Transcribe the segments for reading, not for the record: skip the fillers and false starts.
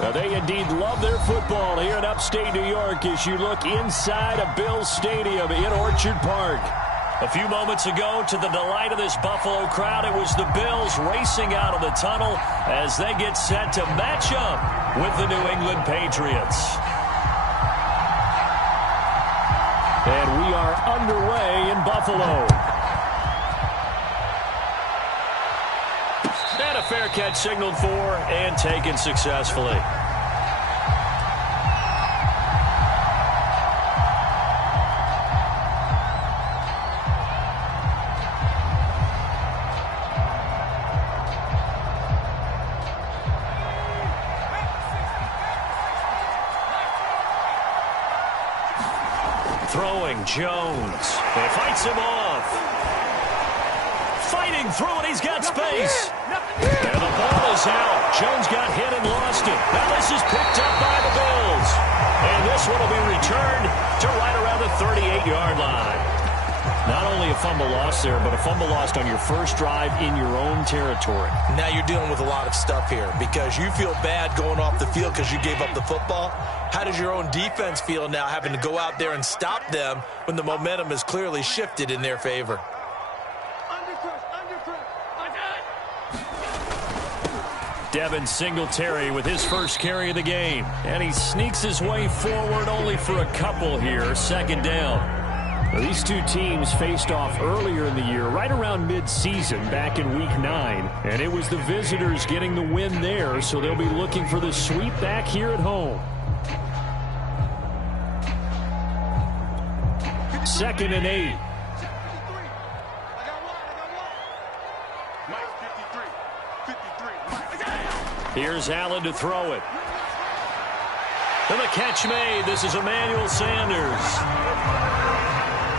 Well, they indeed love their football here in upstate New York as you look inside of Bills Stadium in Orchard Park. A few moments ago, to the delight of this Buffalo crowd, it was the Bills racing out of the tunnel as they get set to match up with the New England Patriots. And we are underway in Buffalo. And a fair catch signaled for and taken successfully. Throwing Jones. He fights him off. Fighting through it. He's got space. And the ball is out. Jones got hit and lost it. Now this is picked up by the Bills. And this one will be returned to right around the 38-yard line. Not only a fumble loss there, but a fumble lost on your first drive in your own territory. Now you're dealing with a lot of stuff here because you feel bad going off the field because you gave up the football. How does your own defense feel now having to go out there and stop them when the momentum is clearly shifted in their favor? Devin Singletary with his first carry of the game. And he sneaks his way forward only for a couple here. Second down. Now, these two teams faced off earlier in the year, right around mid-season, back in Week 9. And it was the visitors getting the win there, so they'll be looking for the sweep back here at home. 2nd and 8. Here's Allen to throw it. And the catch made. This is Emmanuel Sanders.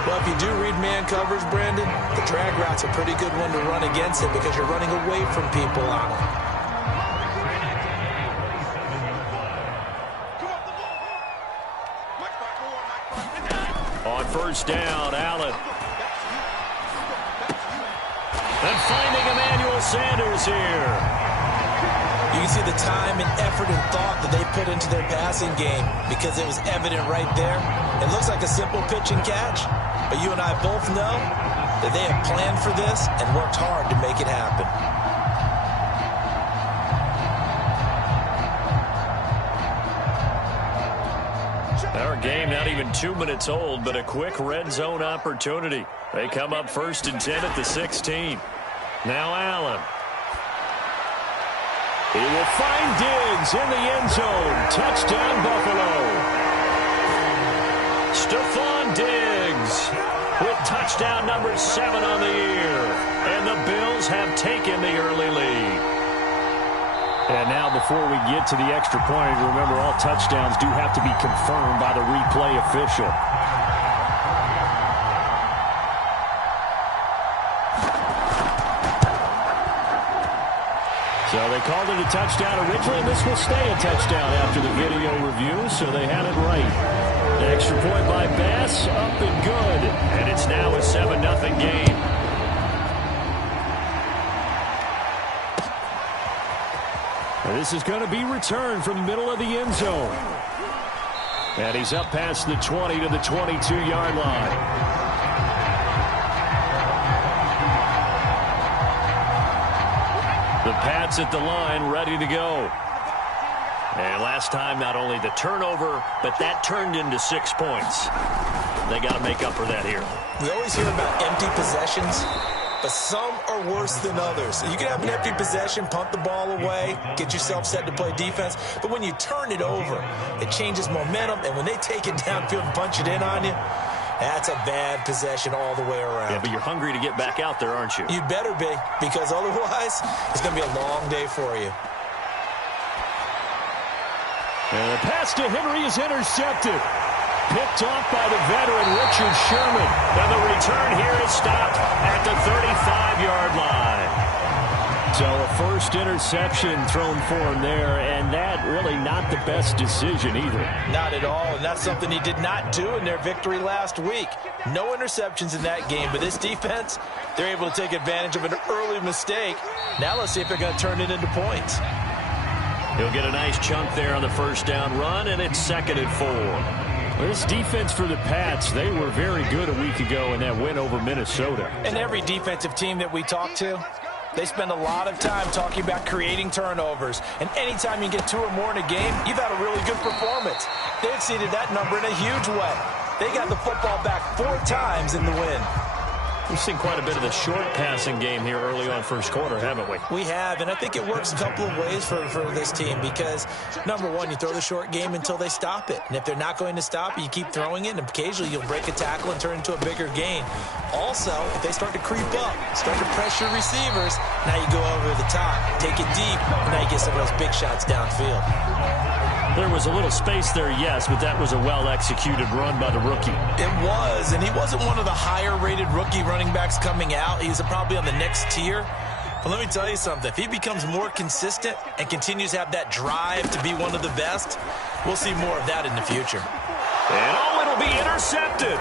Well, if you do read man coverage, Brandon, the drag route's a pretty good one to run against it because you're running away from people on it. On first down, Allen. And finding Emmanuel Sanders here. You can see the time and effort and thought that they put into their passing game because it was evident right there. It looks like a simple pitch and catch, but you and I both know that they have planned for this and worked hard to make it happen. Our game not even 2 minutes old, but a quick red zone opportunity. They come up 1st and 10 at the 16. Now Allen. He will find Diggs in the end zone. Touchdown, Buffalo. Stephon Diggs with touchdown number 7 on the year. And the Bills have taken the early lead. And now before we get to the extra point, remember all touchdowns do have to be confirmed by the replay official. So they called it a touchdown originally, and this will stay a touchdown after the video review, so they had it right. The extra point by Bass, up and good. And it's now a 7-0 game. And this is going to be returned from the middle of the end zone. And he's up past the 20 to the 22-yard line. The Pats at the line, ready to go. And last time, not only the turnover, but that turned into 6 points. They got to make up for that here. We always hear about empty possessions, but some are worse than others. You can have an empty possession, punt the ball away, get yourself set to play defense, but when you turn it over, it changes momentum, and when they take it downfield and punch it in on you, that's a bad possession all the way around. Yeah, but you're hungry to get back out there, aren't you? You better be, because otherwise, it's going to be a long day for you. And the pass to Henry is intercepted. Picked off by the veteran Richard Sherman. And the return here is stopped at the 35-yard line. So a first interception thrown for him there, and that really not the best decision either. Not at all, and that's something he did not do in their victory last week. No interceptions in that game, but this defense, they're able to take advantage of an early mistake. Now let's see if they're going to turn it into points. He'll get a nice chunk there on the first down run, and it's 2nd and 4. This defense for the Pats, they were very good a week ago in that win over Minnesota. And every defensive team that we talk to, they spend a lot of time talking about creating turnovers. And anytime you get 2 or more in a game, you've had a really good performance. They exceeded that number in a huge way. They got the football back 4 times in the win. We've seen quite a bit of the short passing game here early on first quarter, haven't we? We have, and I think it works a couple of ways for this team because, number one, you throw the short game until they stop it. And if they're not going to stop it, you keep throwing it, and occasionally you'll break a tackle and turn into a bigger gain. Also, if they start to creep up, start to pressure receivers, now you go over the top, take it deep, and now you get some of those big shots downfield. There was a little space there, yes, but that was a well-executed run by the rookie. It was, and he wasn't one of the higher-rated rookie running backs coming out. He's probably on the next tier. But let me tell you something. If he becomes more consistent and continues to have that drive to be one of the best, we'll see more of that in the future. And it'll be intercepted.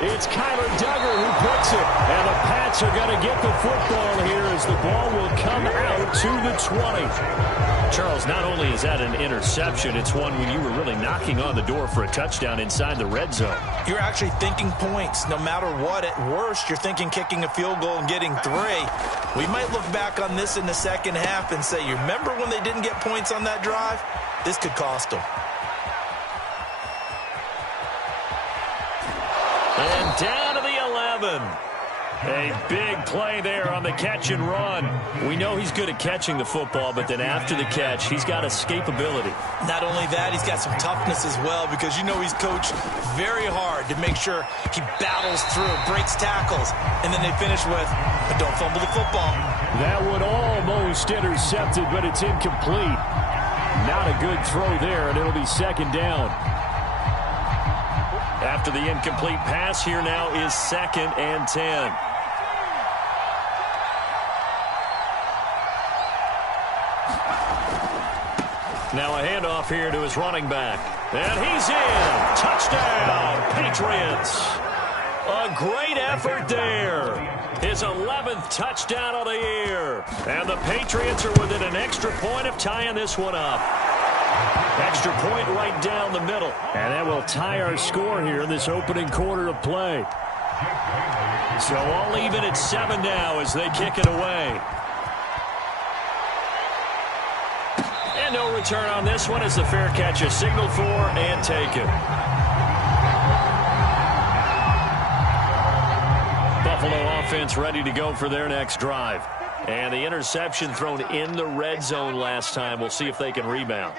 It's Kyler Duggar who puts it. And the Pats are going to get the football here as the ball will come out to the 20. Charles, not only is that an interception, it's one when you were really knocking on the door for a touchdown inside the red zone. You're actually thinking points. No matter what, at worst, you're thinking kicking a field goal and getting 3. We might look back on this in the second half and say, you remember when they didn't get points on that drive? This could cost them. And down to the 11. A big play there on the catch and run. We know he's good at catching the football, but then after the catch, he's got escapability. Not only that, he's got some toughness as well because you know he's coached very hard to make sure he battles through, breaks tackles, and then they finish with, but don't fumble the football. That one almost intercepted, but it's incomplete. Not a good throw there, and it'll be 2nd down. After the incomplete pass, here now is 2nd and 10. Now a handoff here to his running back. And he's in. Touchdown, Patriots. A great effort there. His 11th touchdown of the year. And the Patriots are within an extra point of tying this one up. Extra point right down the middle. And that will tie our score here in this opening quarter of play. So all even at 7 now as they kick it away. And no return on this one as the fair catch is signaled for and taken. Buffalo offense ready to go for their next drive. And the interception thrown in the red zone last time. We'll see if they can rebound.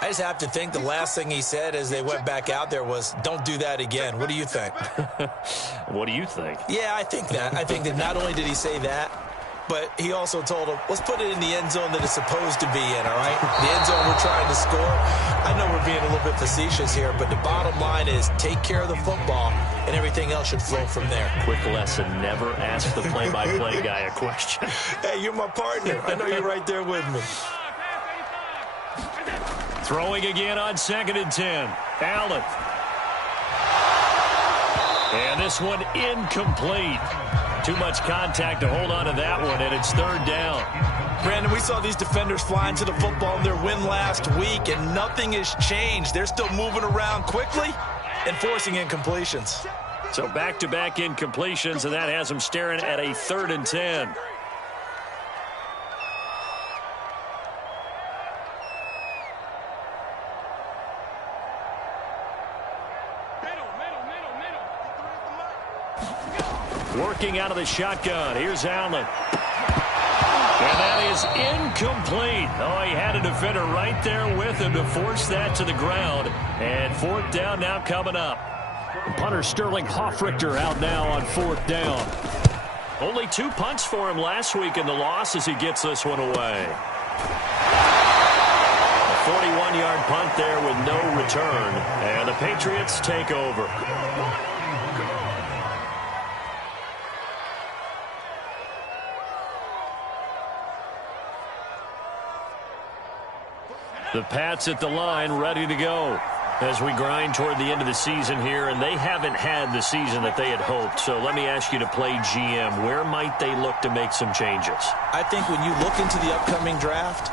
I just have to think the last thing he said as they went back out there was, don't do that again. What do you think? What do you think? Yeah, I think that. I think that not only did he say that, but he also told him, let's put it in the end zone that it's supposed to be in, all right? The end zone we're trying to score. I know we're being a little bit facetious here, but the bottom line is take care of the football, and everything else should flow from there. Quick lesson, never ask the play-by-play guy a question. Hey, you're my partner. I know you're right there with me. Throwing again on 2nd and 10. Allen. And this one incomplete. Too much contact to hold on to that one, and it's 3rd down. Brandon, we saw these defenders flying to the football in their win last week, and nothing has changed. They're still moving around quickly and forcing incompletions. So back-to-back incompletions, and that has them staring at a 3rd and 10. Working out of the shotgun. Here's Allen. And that is incomplete. Oh, he had a defender right there with him to force that to the ground. And 4th down now coming up. Punter Sterling Hoffrichter out now on 4th down. Only 2 punts for him last week in the loss as he gets this one away. A 41-yard punt there with no return. And the Patriots take over. The Pats at the line, ready to go as we grind toward the end of the season here, and they haven't had the season that they had hoped. So let me ask you to play GM. Where might they look to make some changes? I think when you look into the upcoming draft,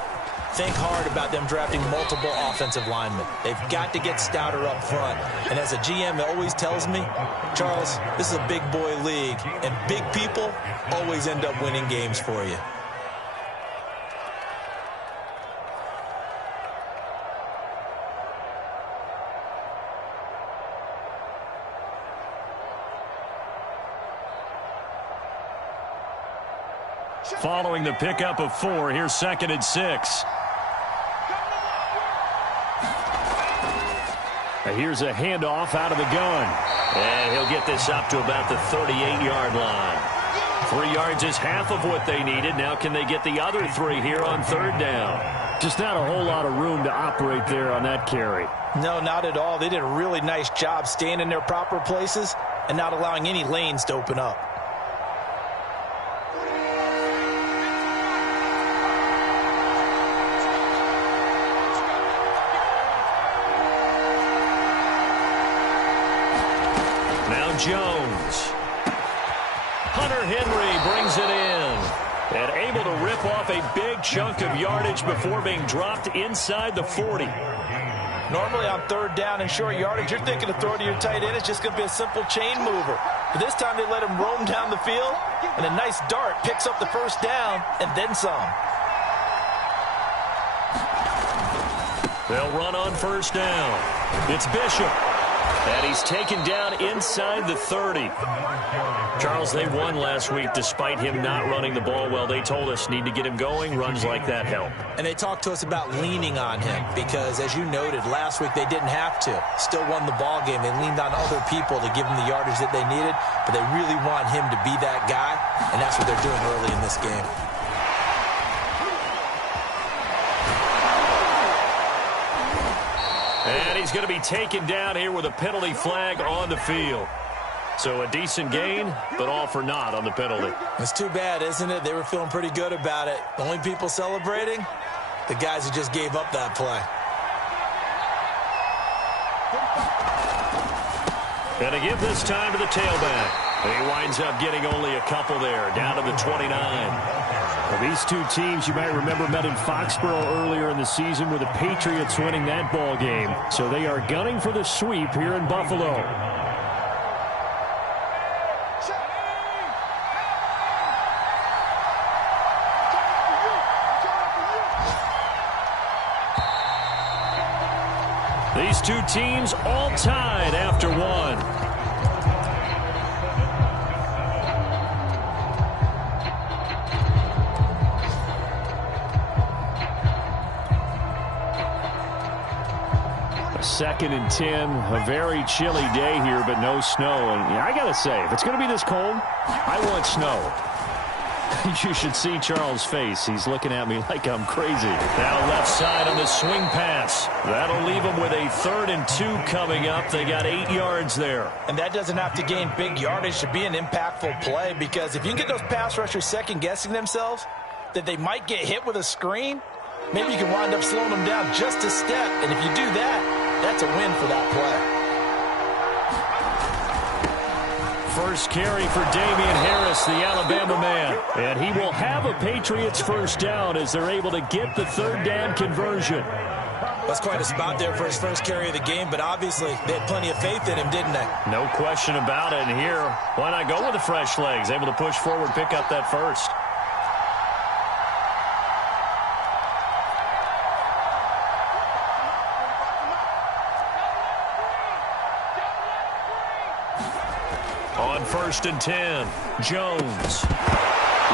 think hard about them drafting multiple offensive linemen. They've got to get stouter up front. And as a GM, it always tells me, Charles, this is a big boy league, and big people always end up winning games for you. Following the pickup of 4, here's 2nd and 6. Here's a handoff out of the gun. And he'll get this up to about the 38-yard line. 3 yards is half of what they needed. Now can they get the other 3 here on 3rd down? Just not a whole lot of room to operate there on that carry. No, not at all. They did a really nice job staying in their proper places and not allowing any lanes to open up. Jones. Hunter Henry brings it in and able to rip off a big chunk of yardage before being dropped inside the 40. Normally on 3rd down and short yardage, you're thinking of throwing to your tight end. It's just going to be a simple chain mover. But this time they let him roam down the field, and a nice dart picks up the 1st down and then some. They'll run on 1st down. It's Bishop. And he's taken down inside the 30. Charles, they won last week despite him not running the ball well. They told us need to get him going. Runs like that help. And they talked to us about leaning on him because, as you noted, last week they didn't have to. Still won the ball game. They leaned on other people to give them the yardage that they needed, but they really want him to be that guy, and that's what they're doing early in this game. And he's going to be taken down here with a penalty flag on the field. So a decent gain, but all for naught on the penalty. It's too bad, isn't it? They were feeling pretty good about it. The only people celebrating, the guys who just gave up that play. And to give this time to the tailback. He winds up getting only a couple there, down to the 29. Well, these two teams, you might remember, met in Foxborough earlier in the season with the Patriots winning that ball game. So they are gunning for the sweep here in Buffalo. These two teams all tied after one. Second and 10, a very chilly day here, but no snow. And I got to say, if it's going to be this cold, I want snow. You should see Charles' face. He's looking at me like I'm crazy. Now left side on the swing pass. That'll leave them with a 3rd and 2 coming up. They got 8 yards there. And that doesn't have to gain big yardage to be an impactful play, because if you can get those pass rushers second-guessing themselves that they might get hit with a screen, maybe you can wind up slowing them down just a step. And if you do that, that's a win for that play. First carry for Damian Harris, the Alabama man. And he will have a Patriots first down as they're able to get the 3rd down conversion. That's quite a spot there for his first carry of the game, but obviously they had plenty of faith in him, didn't they? No question about it. And here, why not go with the fresh legs? Able to push forward, pick up that first. On 1st and 10, Jones.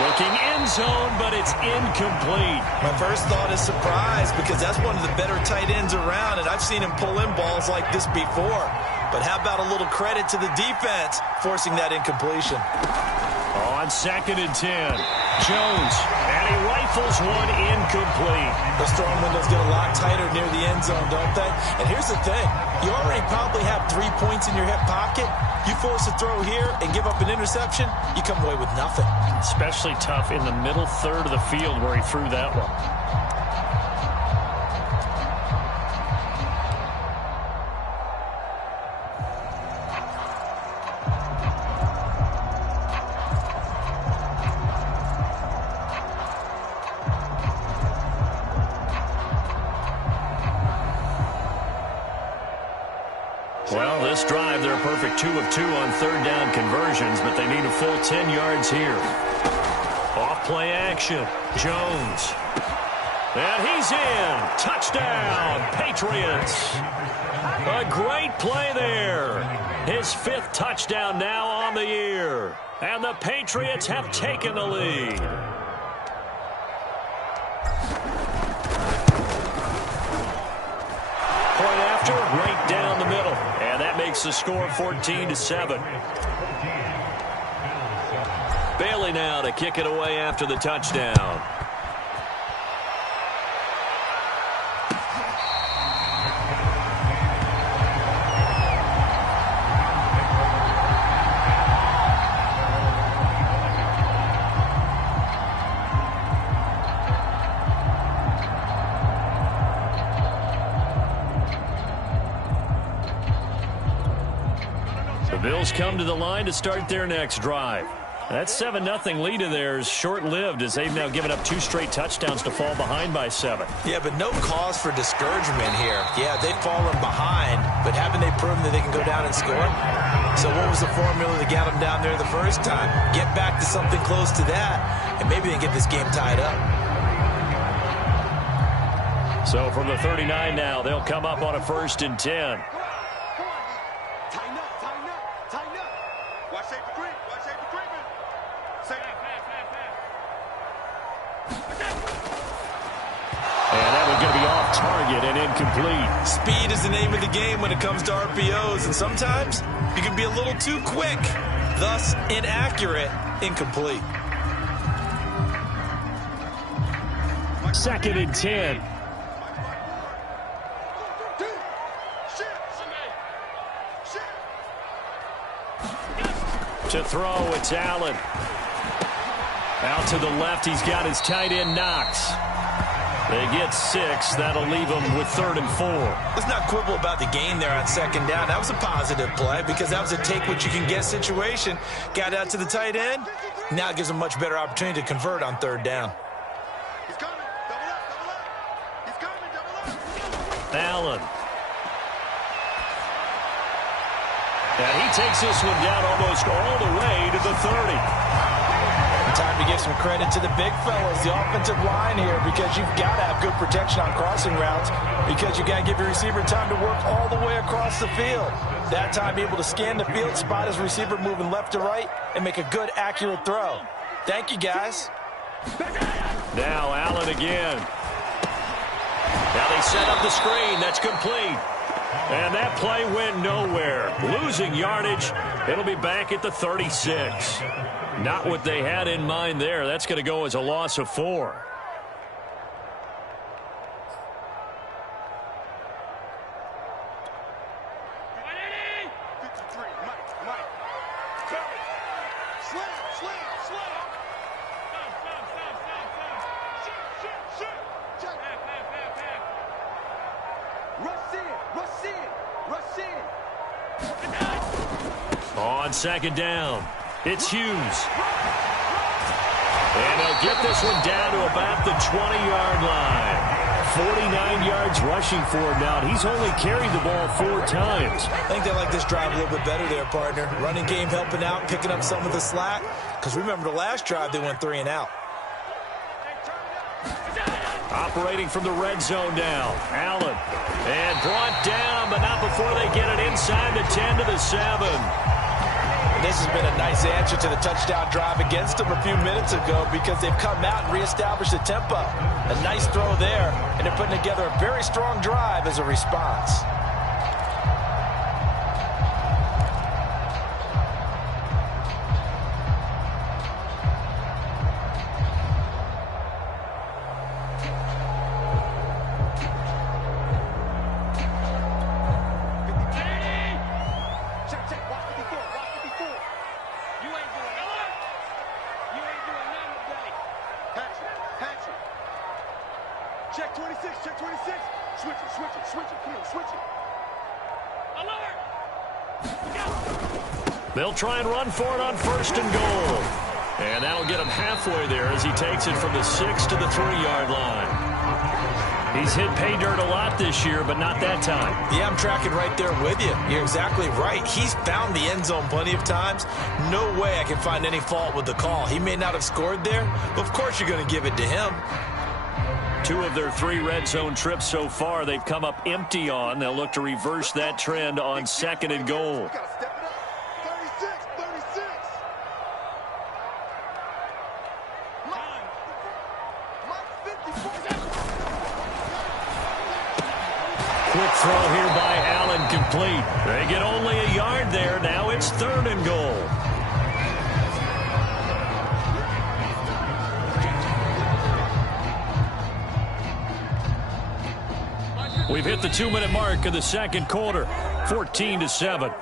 Looking end zone, but it's incomplete. My first thought is surprise, because that's one of the better tight ends around, and I've seen him pull in balls like this before. But how about a little credit to the defense forcing that incompletion? On 2nd and 10, Jones, and he rifles one incomplete. Those throwing windows get a lot tighter near the end zone, don't they? And here's the thing. You already probably have 3 points in your hip pocket. You force a throw here and give up an interception, you come away with nothing. Especially tough in the middle third of the field where he threw that one. Well, this drive, they're a perfect 2 of 2 on third down conversions, but they need a full 10 yards here. Off-play action. Jones. And he's in. Touchdown, Patriots. A great play there. His 5th touchdown now on the year. And the Patriots have taken the lead. Point after, right down the middle. And that makes the score 14-7. Bailey now to kick it away after the touchdown. The Bills come to the line to start their next drive. That 7-0 lead of theirs short-lived as they've now given up 2 straight touchdowns to fall behind by 7. Yeah, but no cause for discouragement here. Yeah, they've fallen behind, but haven't they proven that they can go down and score? So what was the formula that got them down there the first time? Get back to something close to that, and maybe they can get this game tied up. So from the 39 now, they'll come up on a 1st and 10. And incomplete. Speed is the name of the game when it comes to RPOs, and sometimes you can be a little too quick, thus inaccurate, incomplete. 2nd and 10. To throw, it's Allen. Out to the left, he's got his tight end Knox. They get 6. That'll leave them with 3rd and 4. Let's not quibble about the gain there on 2nd down. That was a positive play because that was a take-what-you-can-get situation. Got out to the tight end. Now it gives them a much better opportunity to convert on 3rd down. He's coming. Double up, double up. He's coming, double up. Allen. And he takes this one down almost all the way to the 30. Time to give some credit to the big fellas, the offensive line here, because you've got to have good protection on crossing routes because you got to give your receiver time to work all the way across the field. That time, be able to scan the field, spot his receiver moving left to right, and make a good, accurate throw. Thank you, guys. Now Allen again. Now they set up the screen. That's complete. And that play went nowhere. Losing yardage. It'll be back at the 36. Not what they had in mind there. That's going to go as a loss of 4. On 2nd down, it's Hughes. And they'll get this one down to about the 20-yard line. 49 yards rushing for him now. He's only carried the ball 4 times. I think they like this drive a little bit better there, partner. Running game helping out, picking up some of the slack. Because remember the last drive, they went 3 and out. Operating from the red zone now. Allen. And brought down, but not before they get it inside the 10 to the 7. This has been a nice answer to the touchdown drive against them a few minutes ago because they've come out and reestablished the tempo. A nice throw there, and they're putting together a very strong drive as a response. Check 26, check 26. Switch it. Come on, switch it. Alert! They'll try and run for it on 1st and goal. And that'll get him halfway there as he takes it from the 6 to the 3-yard line. He's hit pay dirt a lot this year, but not that time. Yeah, I'm tracking right there with you. You're exactly right. He's found the end zone plenty of times. No way I can find any fault with the call. He may not have scored there, but of course you're going to give it to him. 2 of their 3 red zone trips so far, they've come up empty on. They'll look to reverse that trend on 2nd and goal. Quick throw here by Allen, complete. They get only a yard there. Now it's 3rd and goal. We've hit the 2-minute mark of the 2nd quarter. 14-7.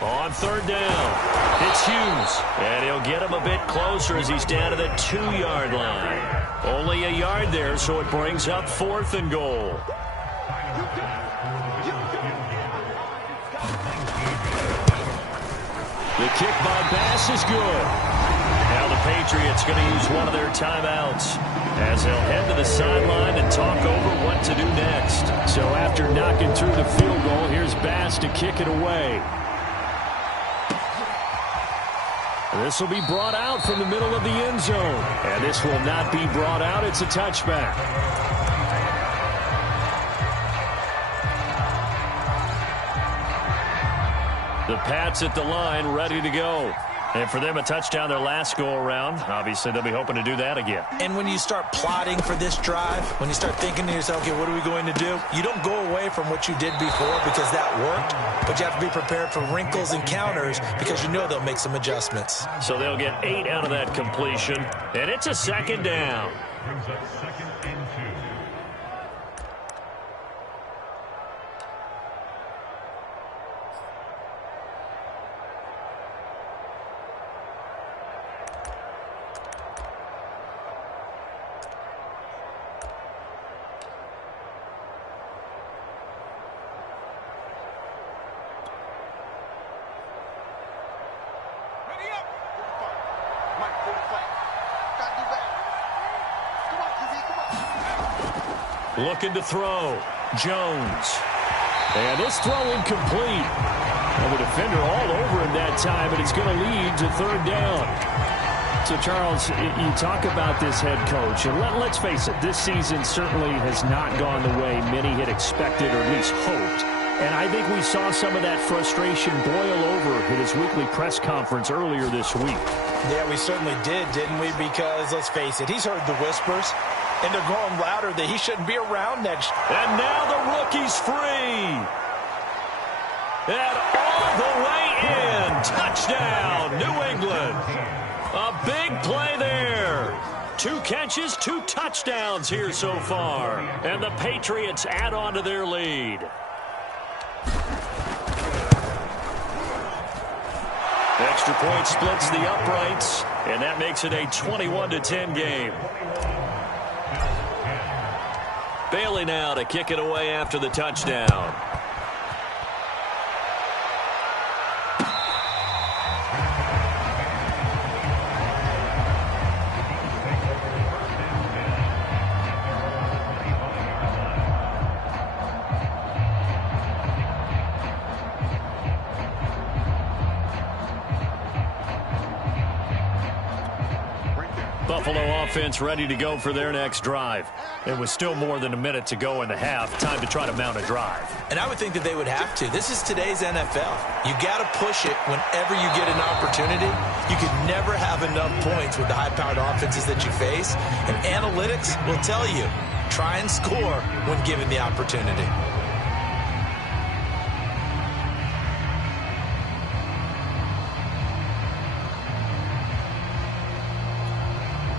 On 3rd down, it's Hughes. And he'll get him a bit closer as he's down to the 2-yard line. Only a yard there, so it brings up 4th and goal. The kick by Bass is good. Now the Patriots going to use one of their timeouts as they'll head to the sideline and talk over what to do next. So after knocking through the field goal, here's Bass to kick it away. This will be brought out from the middle of the end zone. And this will not be brought out. It's a touchback. The Pats at the line, ready to go. And for them, a touchdown their last go-around. Obviously, they'll be hoping to do that again. And when you start plotting for this drive, when you start thinking to yourself, okay, what are we going to do? You don't go away from what you did before because that worked, but you have to be prepared for wrinkles and counters because you know they'll make some adjustments. So they'll get 8 out of that completion, and it's a 2nd down. Looking to throw. Jones. And this throw incomplete. And the defender all over him that time, but it's going to lead to 3rd down. So, Charles, you talk about this head coach, and let's face it, this season certainly has not gone the way many had expected or at least hoped. And I think we saw some of that frustration boil over at his weekly press conference earlier this week. Yeah, we certainly did, didn't we? Because, let's face it, he's heard the whispers. And they're going louder that he shouldn't be around next year. And now the rookie's free. And all the way in. Touchdown, New England. A big play there. 2 catches, 2 touchdowns here so far. And the Patriots add on to their lead. Extra point splits the uprights. And that makes it a 21-10 game. Bailey now to kick it away after the touchdown. Buffalo offense ready to go for their next drive. It was still more than a minute to go in the half. Time to try to mount a drive. And I would think that they would have to. This is today's NFL. You got to push it whenever you get an opportunity. You could never have enough points with the high-powered offenses that you face. And analytics will tell you, try and score when given the opportunity.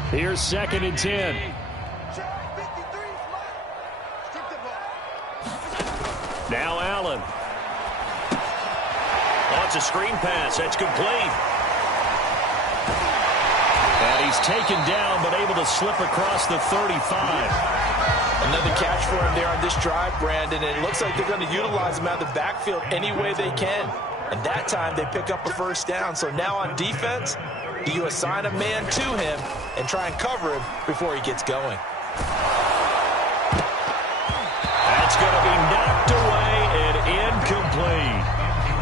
Here's 2nd and 10. Now Allen. Oh, it's a screen pass. That's complete. And he's taken down but able to slip across the 35. Another catch for him there on this drive, Brandon, and it looks like they're going to utilize him out of the backfield any way they can. And that time they pick up a first down. So now on defense, do you assign a man to him and try and cover him before he gets going? That's going to be knocked away and incomplete.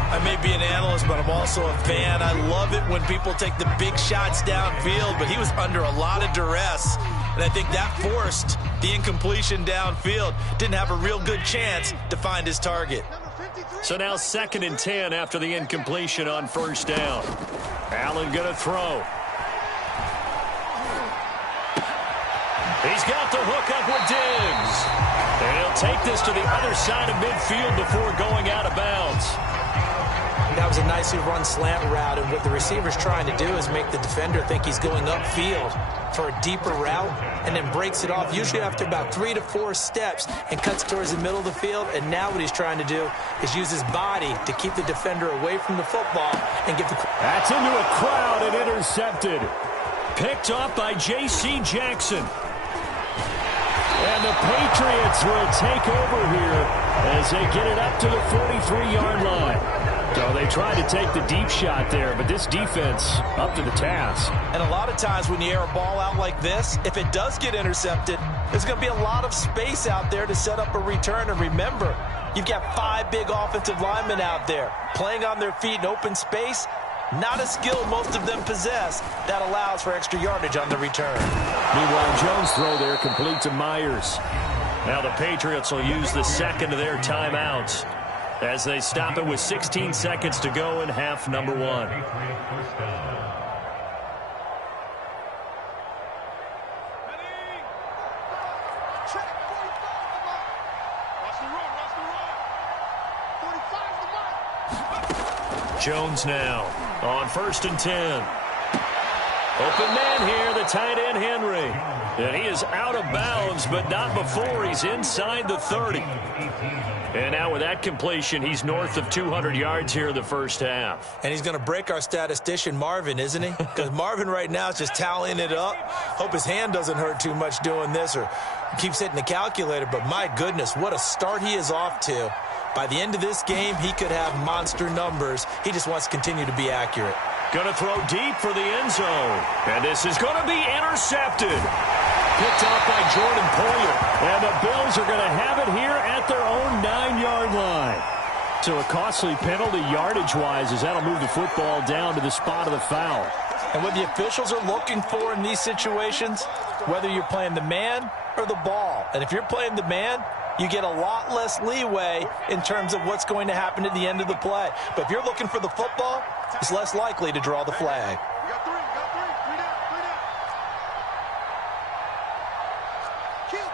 I may be an analyst, but I'm also a fan. I love it when people take the big shots downfield, but he was under a lot of duress. And I think that forced the incompletion downfield. Didn't have a real good chance to find his target. So now 2nd and 10 after the incompletion on first down. Allen going to throw. He's got the hook up with Diggs. And he'll take this to the other side of midfield before going out of bounds. That was a nicely run slant route, and what the receiver's trying to do is make the defender think he's going upfield for a deeper route, and then breaks it off, usually after about 3 to 4 steps, and cuts towards the middle of the field. And now what he's trying to do is use his body to keep the defender away from the football and give the... That's into a crowd and intercepted. Picked off by J.C. Jackson. And the Patriots will take over here as they get it up to the 43-yard line. So they tried to take the deep shot there, but this defense up to the task. And a lot of times when you air a ball out like this, if it does get intercepted, there's going to be a lot of space out there to set up a return. And remember, you've got 5 big offensive linemen out there playing on their feet in open space. Not a skill most of them possess that allows for extra yardage on the return. Meanwhile, Jones' throw there complete to Myers. Now the Patriots will use the second of their timeouts as they stop it with 16 seconds to go in half number 1. Watch the run, watch the run. 45's the mark. Jones now on 1st and 10. Open man here, the tight end Henry. And he is out of bounds, but not before he's inside the 30. And now with that completion, he's north of 200 yards here in the first half. And he's going to break our statistician, Marvin, isn't he? Because Marvin right now is just tallying it up. Hope his hand doesn't hurt too much doing this or keeps hitting the calculator. But my goodness, what a start he is off to. By the end of this game, he could have monster numbers. He just wants to continue to be accurate. Going to throw deep for the end zone. And this is going to be intercepted. Picked off by Jordan Poyer. And the Bills are going to have it here at their own 9-yard line. So a costly penalty yardage-wise as that'll move the football down to the spot of the foul. And what the officials are looking for in these situations, whether you're playing the man or the ball. And if you're playing the man, you get a lot less leeway in terms of what's going to happen at the end of the play. But if you're looking for the football, it's less likely to draw the flag. You got 3, three down. Kill.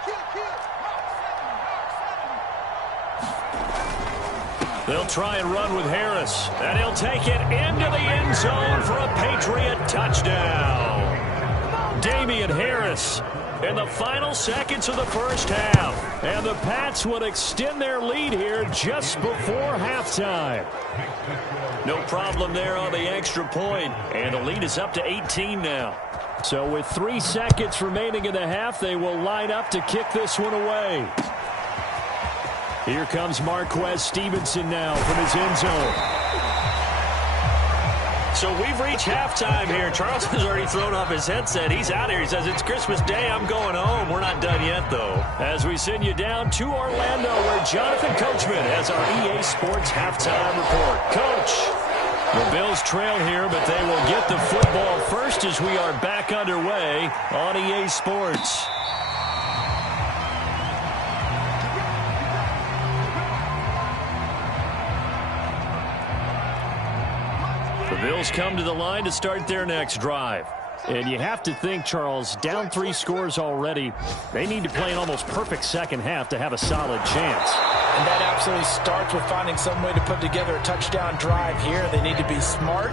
They'll try and run with Harris. And he'll take it into the end zone for a Patriot touchdown. Damian Harris in the final seconds of the first half. And the Pats would extend their lead here just before halftime. No problem there on the extra point. And the lead is up to 18 now. So with 3 seconds remaining in the half, they will line up to kick this one away. Here comes Marquez Stevenson now from his end zone. So we've reached halftime here. Charles has already thrown off his headset. He's out here. He says, it's Christmas Day. I'm going home. We're not done yet, though. As we send you down to Orlando, where Jonathan Coachman has our EA Sports halftime report. Coach, the Bills trail here, but they will get the football first as we are back underway on EA Sports. The Bills come to the line to start their next drive. And you have to think, Charles, down 3 scores already. They need to play an almost perfect second half to have a solid chance. And that absolutely starts with finding some way to put together a touchdown drive here. They need to be smart,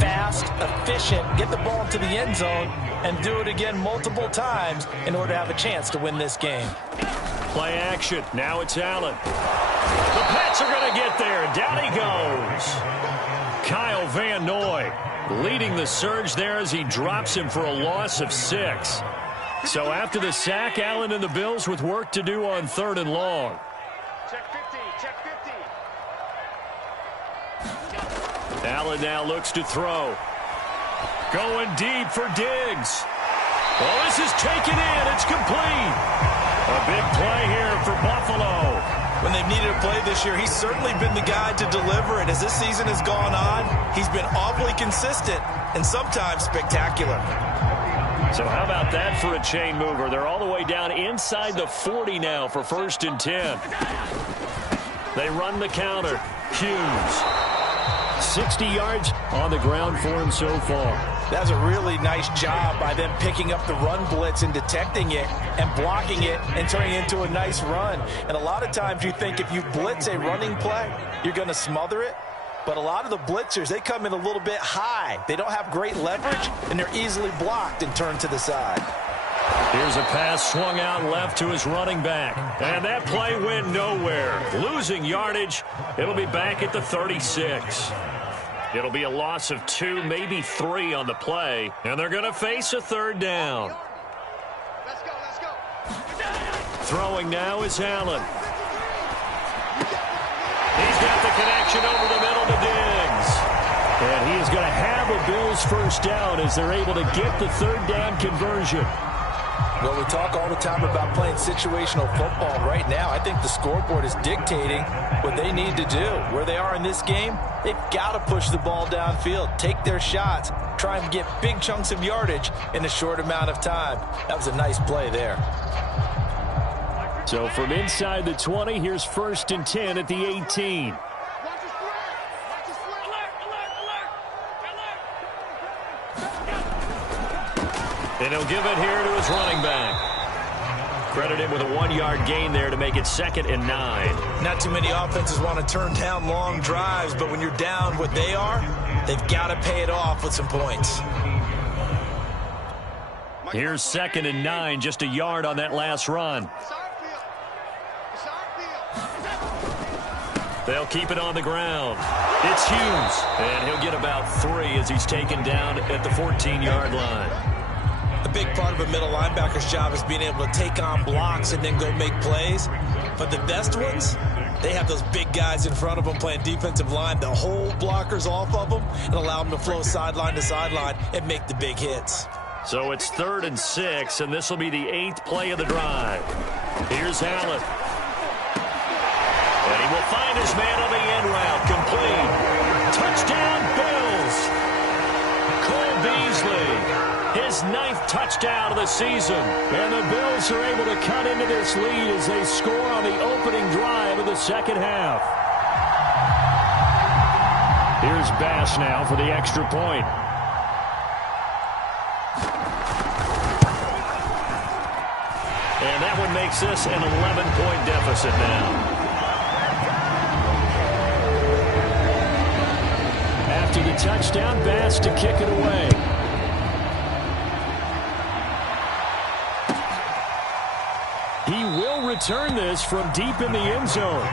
fast, efficient, get the ball into the end zone, and do it again multiple times in order to have a chance to win this game. Play action. Now it's Allen. The Pats are going to get there. Down he goes. Kyle Van Noy leading the surge there as he drops him for a loss of 6. So after the sack, Allen and the Bills with work to do on 3rd and long. Check 50, check 50. Allen now looks to throw. Going deep for Diggs. Well, this is taken in. It's complete. A big play here for Buffalo. When they've needed a play this year, he's certainly been the guy to deliver it. As this season has gone on, he's been awfully consistent and sometimes spectacular. So how about that for a chain mover? They're all the way down inside the 40 now for 1st and 10. They run the counter. Hughes. 60 yards on the ground for him so far. That was a really nice job by them picking up the run blitz and detecting it and blocking it and turning it into a nice run. And a lot of times you think if you blitz a running play, you're going to smother it. But a lot of the blitzers, they come in a little bit high. They don't have great leverage, and they're easily blocked and turned to the side. Here's a pass swung out left to his running back. And that play went nowhere. Losing yardage. It'll be back at the 36. It'll be a loss of 2, maybe 3 on the play. And they're going to face a 3rd down. Let's go, let's go. Throwing now is Allen. He's got the connection over the middle to Diggs. And he is going to have a Bills 1st down as they're able to get the 3rd down conversion. Well, we talk all the time about playing situational football. Right now, I think the scoreboard is dictating what they need to do. Where they are in this game, they've got to push the ball downfield, take their shots, try and get big chunks of yardage in a short amount of time. That was a nice play there. So from inside the 20, here's 1st and 10 at the 18. Watch the square. Watch the square. Alert, alert, alert. And he'll give it here to his running back. Credit him with a 1-yard gain there to make it 2nd and 9. Not too many offenses want to turn down long drives, but when you're down what they are, they've got to pay it off with some points. Here's 2nd and 9, just a yard on that last run. They'll keep it on the ground. It's Hughes, and he'll get about 3 as he's taken down at the 14-yard line. A big part of a middle linebacker's job is being able to take on blocks and then go make plays. But the best ones, they have those big guys in front of them playing defensive line to hold blockers off of them and allow them to flow sideline to sideline and make the big hits. So it's 3rd and 6, and this will be the 8th play of the drive. Here's Allen. And he will find his man on the end route. Complete. Touchdown, Bills. Cole Beasley. His 9th touchdown of the season. And the Bills are able to cut into this lead as they score on the opening drive of the 2nd half. Here's Bass now for the extra point. And that one makes this an 11-point deficit now. After the touchdown, Bass to kick it away. He will return this from deep in the end zone.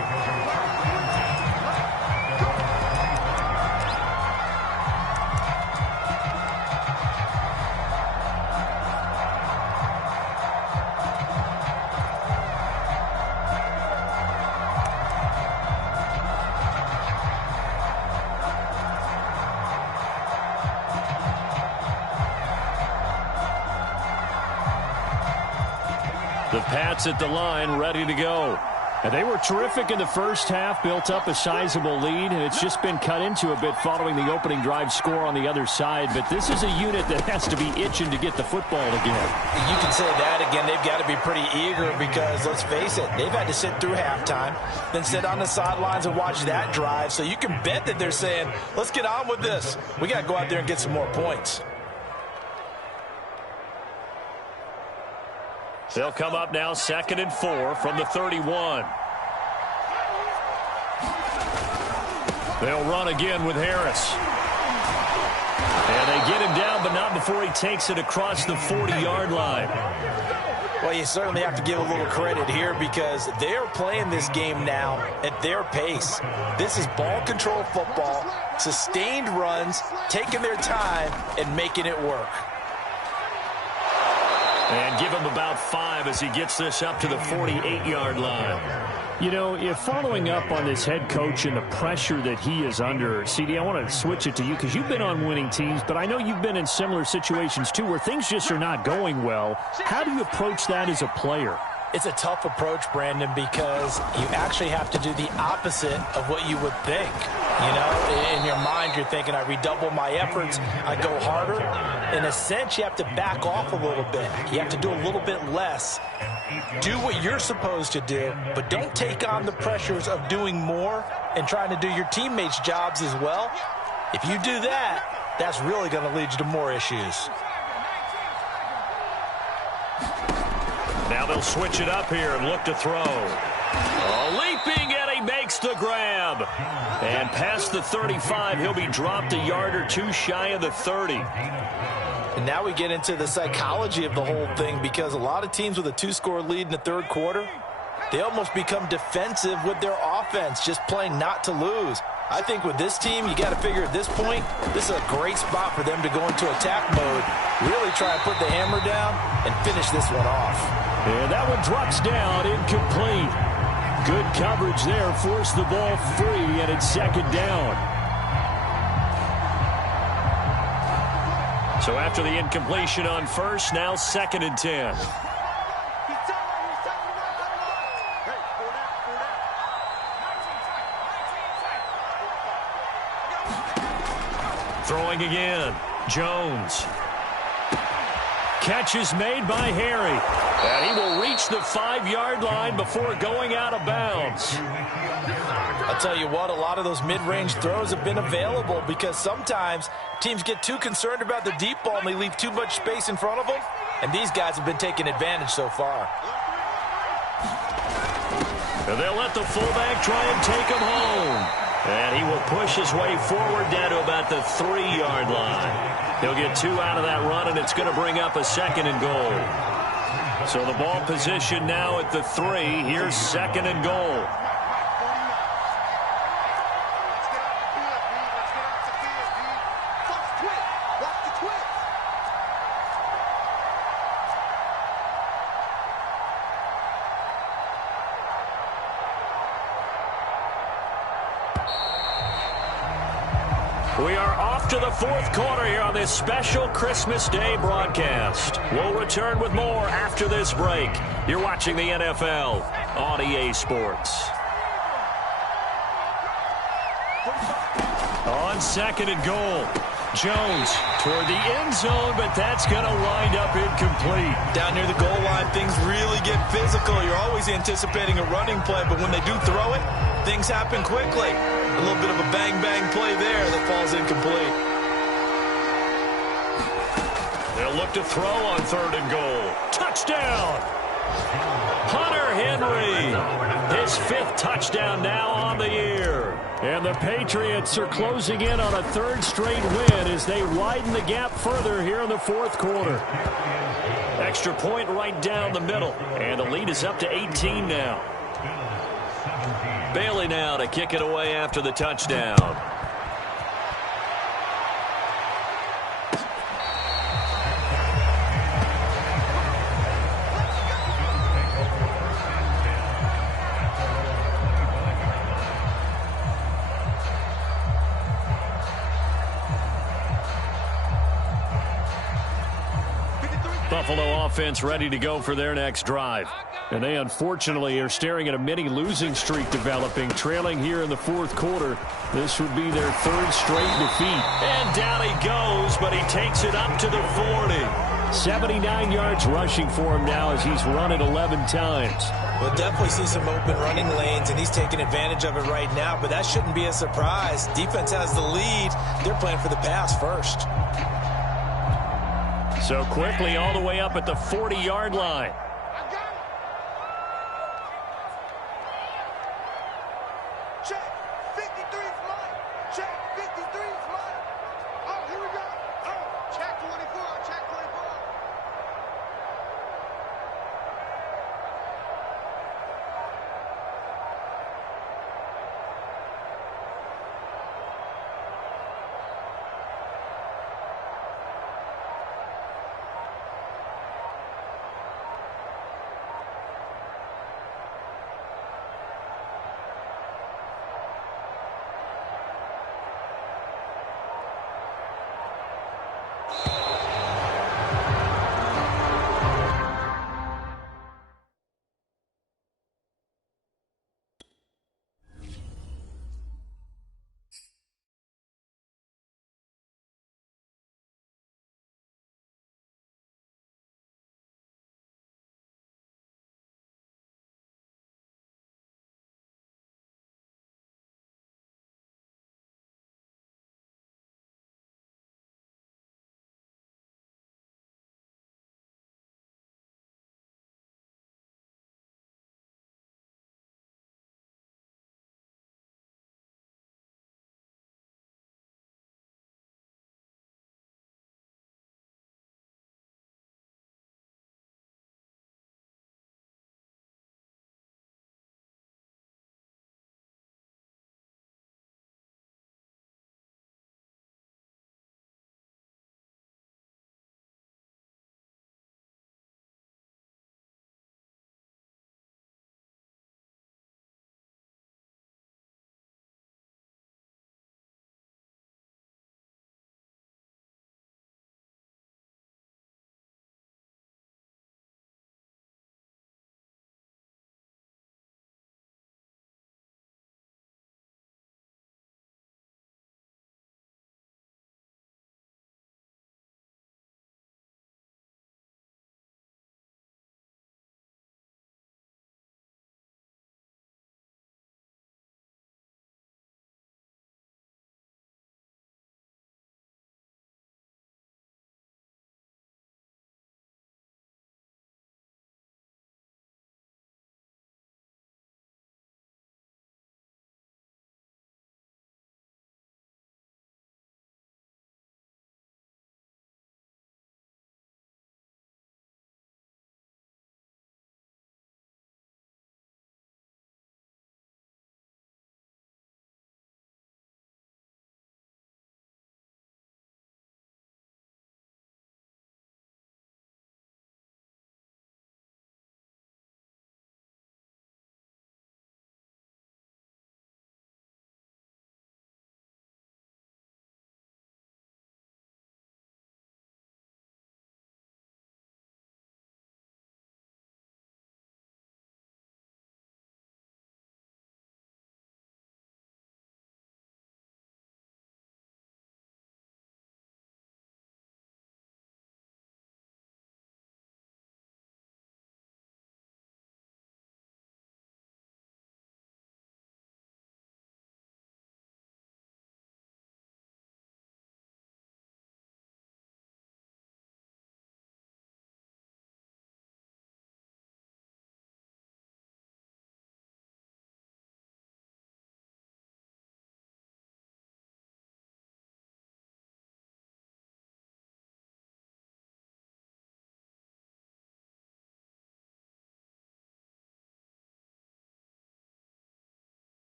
The Pats at the line, ready to go. And they were terrific in the first half, built up a sizable lead, and it's just been cut into a bit following the opening drive score on the other side. But this is a unit that has to be itching to get the football again. You can say that again. They've got to be pretty eager because, let's face it, they've had to sit through halftime, then sit on the sidelines and watch that drive. So you can bet that they're saying, let's get on with this. We got to go out there and get some more points. They'll come up now 2nd and 4 from the 31. They'll run again with Harris. And they get him down, but not before he takes it across the 40-yard line. Well, you certainly have to give a little credit here because they're playing this game now at their pace. This is ball control football, sustained runs, taking their time, and making it work. And give him about 5 as he gets this up to the 48-yard line. You know, if following up on this head coach and the pressure that he is under, CD, I want to switch it to you because you've been on winning teams, but I know you've been in similar situations too where things just are not going well. How do you approach that as a player? It's a tough approach, Brandon, because you actually have to do the opposite of what you would think. You know, in your mind, you're thinking, I redouble my efforts, I go harder. In a sense, you have to back off a little bit. You have to do a little bit less. Do what you're supposed to do, but don't take on the pressures of doing more and trying to do your teammates' jobs as well. If you do that, that's really going to lead you to more issues. Now they'll switch it up here and look to throw. Leaping, and he makes the grab. And past the 35, he'll be dropped a yard or two shy of the 30. And now we get into the psychology of the whole thing, because a lot of teams with a 2-score lead in the third quarter, they almost become defensive with their offense, just playing not to lose. I think with this team, you got to figure at this point, this is a great spot for them to go into attack mode, really try and put the hammer down and finish this one off. And that one drops down, incomplete. Good coverage there, forced the ball free, and it's second down. So after the incompletion on first, now 2nd and 10. Throwing again. Jones. Catch is made by Harry. And he will reach the 5-yard line before going out of bounds. I'll tell you what, a lot of those mid-range throws have been available because sometimes teams get too concerned about the deep ball and they leave too much space in front of them. And these guys have been taking advantage so far. And they'll let the fullback try and take him home. And he will push his way forward down to about the 3-yard line. He'll get 2 out of that run, and it's going to bring up a 2nd and goal. So the ball position now at the 3. Here's 2nd and goal. We are off to the 4th quarter here on this special Christmas Day broadcast. We'll return with more after this break. You're watching the NFL on EA Sports. On 2nd and goal, Jones toward the end zone, but that's going to wind up incomplete. Down near the goal line, things really get physical. You're always anticipating a running play, but when they do throw it, things happen quickly. A little bit of a bang-bang play there that falls incomplete. They'll look to throw on 3rd and goal. Touchdown! Hunter Henry, his 5th touchdown now on the year. And the Patriots are closing in on a 3rd straight win as they widen the gap further here in the 4th quarter. Extra point right down the middle, and the lead is up to 18 now. Bailey now to kick it away after the touchdown. Buffalo offense ready to go for their next drive. And they unfortunately are staring at a mini losing streak developing, trailing here in the 4th quarter. This would be their 3rd straight defeat. And down he goes, but he takes it up to the 40. 79 yards rushing for him now as he's run it 11 times. We'll definitely see some open running lanes, and he's taking advantage of it right now, but that shouldn't be a surprise. Defense has the lead. They're playing for the pass first. So quickly all the way up at the 40-yard line. Check. 53 is mine. Check. 53 is mine. Oh, here we go. Oh, check 24. Check 24.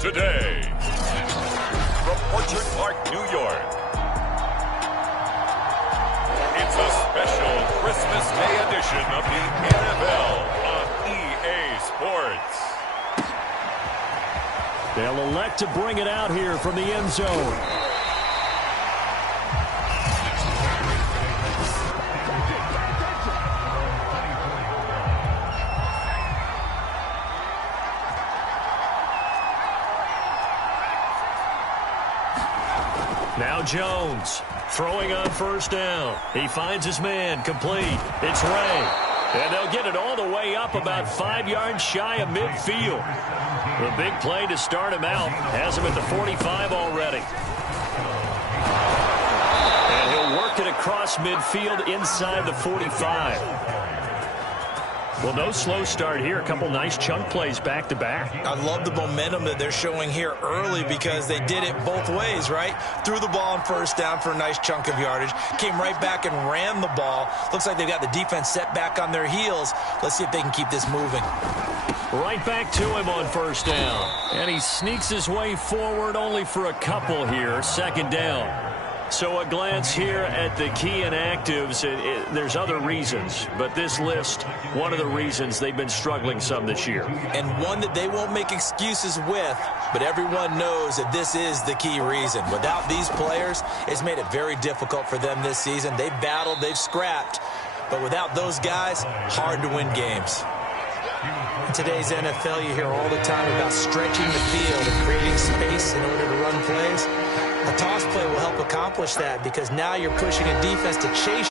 today. From Orchard Park, New York, it's a special Christmas Day edition of the NFL on EA Sports. They'll elect to bring it out here from the end zone. Now Jones throwing on first down. He finds his man complete. It's Ray. And they'll get it all the way up about 5 yards shy of midfield. The big play to start him out has him at the 45 already. And he'll work it across midfield inside the 45. Well, no slow start here. A couple nice chunk plays back-to-back. I love the momentum that they're showing here early because they did it both ways, right? Threw the ball on first down for a nice chunk of yardage. Came right back and ran the ball. Looks like they've got the defense set back on their heels. Let's see if they can keep this moving. Right back to him on first down. And he sneaks his way forward only for a couple here. Second down. So a glance here at the key inactives. There's other reasons, but this list, one of the reasons they've been struggling some this year. And one that they won't make excuses with, but everyone knows that this is the key reason. Without these players, it's made it very difficult for them this season. They've battled, they've scrapped, but without those guys, hard to win games. In today's NFL, you hear all the time about stretching the field and creating space in order to run plays. A toss play will help accomplish that because now you're pushing a defense to chase